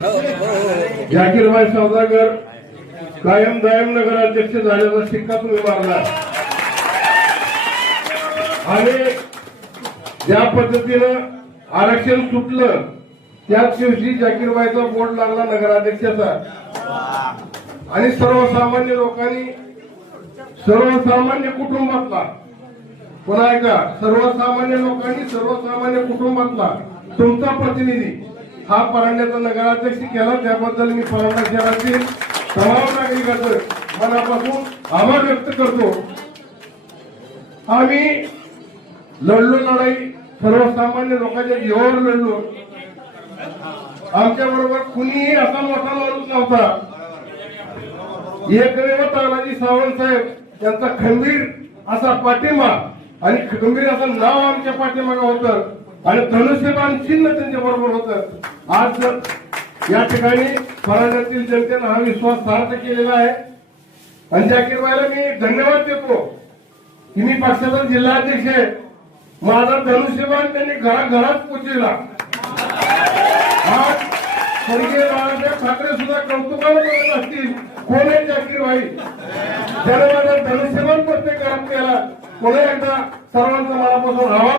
जाकीरभाई सौदागर कायम दायम नगराध्यक्ष झाल्याचा शिक्का तुम्ही मारला आणि ज्या पद्धतीनं आरक्षण सुटलं त्याच दिवशी जाकीरभाईचा बोर्ड लागला नगराध्यक्षाचा आणि सर्वसामान्य लोकांनी सर्वसामान्य कुटुंबातला पुन्हा ऐका सर्वसामान्य लोकांनी सर्वसामान्य कुटुंबातला तुमचा प्रतिनिधी हा परांड्याचा नगराध्यक्ष केला त्याबद्दल मी परांडा शहरातील तमाम नागरिकांचं मनापासून आभार व्यक्त करतो। आम्ही लढलो लढाई सर्वसामान्य लोकांच्या जीवावर लढलो। आमच्या बरोबर कुणीही असा मोठा माणूस नव्हता। एकमेव तानाजी सावंत साहेब यांचा खंबीर असा पाठिंबा आणि खंबीर असं नाव आमच्या पाठीमागे होतं आणि धनुष्यबाण चिन्ह त्यांच्या बरोबर होतं। आज या ठिकाणी परांड्यातील जनतेने हा विश्वास सार्थ केलेला आहे आणि जाकीरभाईला मी धन्यवाद देतो की मी पक्षाचा जिल्हाध्यक्ष आहे। माझा धनुष्यबाण त्यांनी घराघरात पोचविला। आज स्वर्गीय बाळासाहेब ठाकरे सुद्धा कौतुकाने बोलत असतील कोण आहे जाकीरभाई, त्याने माझा धनुष्यबाण प्रत्येक घरात केला। पुन्हा एकदा सर्वांचा मनापासून आभार।